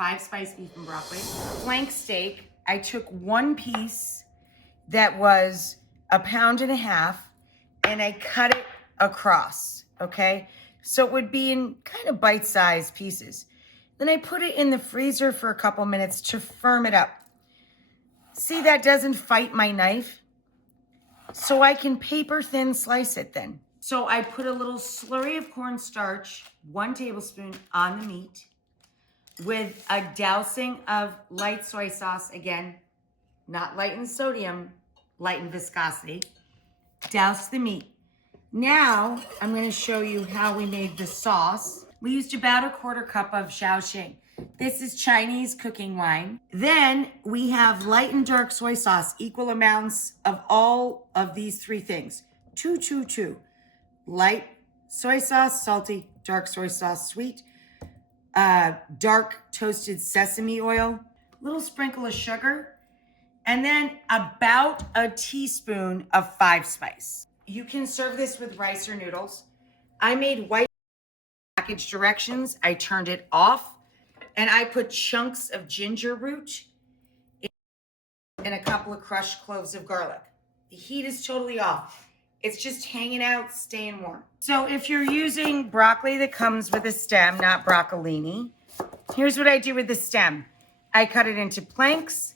5-spice beef and broccoli. Flank steak, I took one piece that was 1.5 pounds and I cut it across, okay? So it would be in kind of bite-sized pieces. Then I put it in the freezer for a couple minutes to firm it up. See, that doesn't fight my knife. So I can paper thin slice it then. So I put a little slurry of cornstarch, 1 tablespoon, on the meat with a dousing of light soy sauce. Again, not light in sodium, light in viscosity. Douse the meat. Now, I'm gonna show you how we made the sauce. We used about 1/4 cup of Shaoxing. This is Chinese cooking wine. Then we have light and dark soy sauce, equal amounts of all of these 3 things. 2, 2, 2. Light soy sauce, salty, dark soy sauce, sweet. Dark toasted sesame oil, little sprinkle of sugar, and then about a teaspoon of 5-spice. You can serve this with rice or noodles. I made white package directions. I turned it off and I put chunks of ginger root and a couple of crushed cloves of garlic. The heat is totally off. It's just hanging out, staying warm. So if you're using broccoli that comes with a stem, not broccolini, here's what I do with the stem. I cut it into planks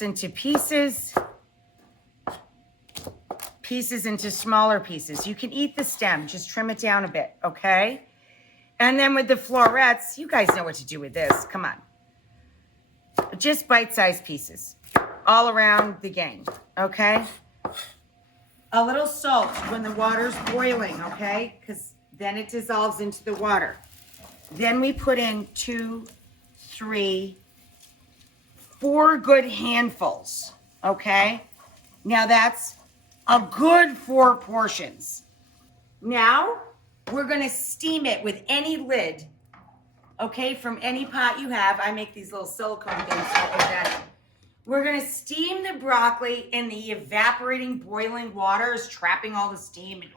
into pieces into smaller pieces. You can eat the stem, just trim it down a bit, okay? And then with the florets, you guys know what to do with this, come on. Just bite-sized pieces all around the gang, okay? A little salt when the water's boiling, okay? Because then it dissolves into the water. Then we put in 2, 3, 4 good handfuls, okay? Now that's a good 4 portions. Now we're gonna steam it with any lid, okay? From any pot you have. I make these little silicone things. So I'll put that in. We're gonna steam the broccoli in the evaporating boiling water is trapping all the steam and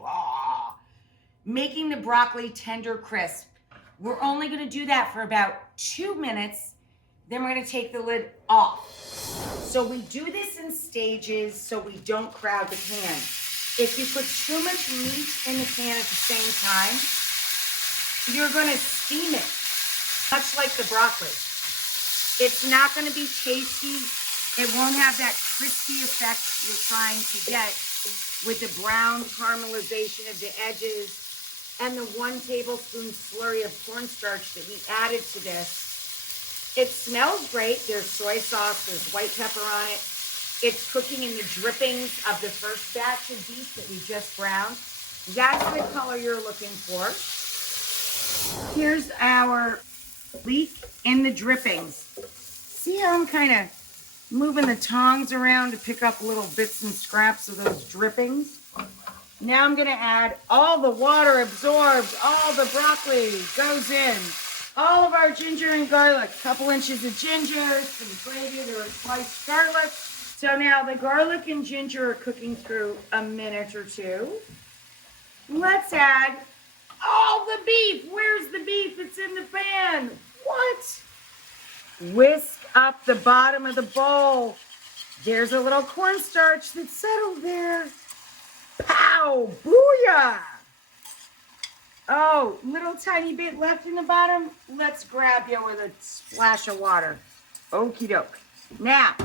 making the broccoli tender crisp. We're only gonna do that for about 2 minutes. Then we're gonna take the lid off. So we do this in stages so we don't crowd the pan. If you put too much meat in the pan at the same time, you're gonna steam it, much like the broccoli. It's not gonna be tasty. It won't have that crispy effect you're trying to get with the brown caramelization of the edges and the 1 tablespoon slurry of cornstarch that we added to this. It smells great. There's soy sauce, there's white pepper on it. It's cooking in the drippings of the first batch of beef that we just browned. That's the color you're looking for. Here's our leek in the drippings. See how I'm kind of moving the tongs around to pick up little bits and scraps of those drippings? Now I'm gonna add all the water absorbed, all the broccoli goes in. All of our ginger and garlic, a couple inches of ginger, some grated or sliced garlic. So now the garlic and ginger are cooking through a minute or 2. Let's add all the beef. Where's the beef? It's in the pan. What? Whisk up the bottom of the bowl. There's a little cornstarch that's settled there. Pow! Booyah! Oh, little tiny bit left in the bottom. Let's grab you with a splash of water. Okie doke. Now,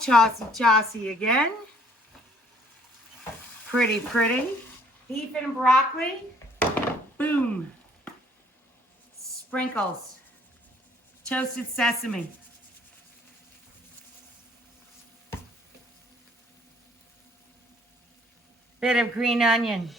tossy again. Pretty. Beef and broccoli. Boom. Sprinkles. Toasted sesame. Bit of green onion.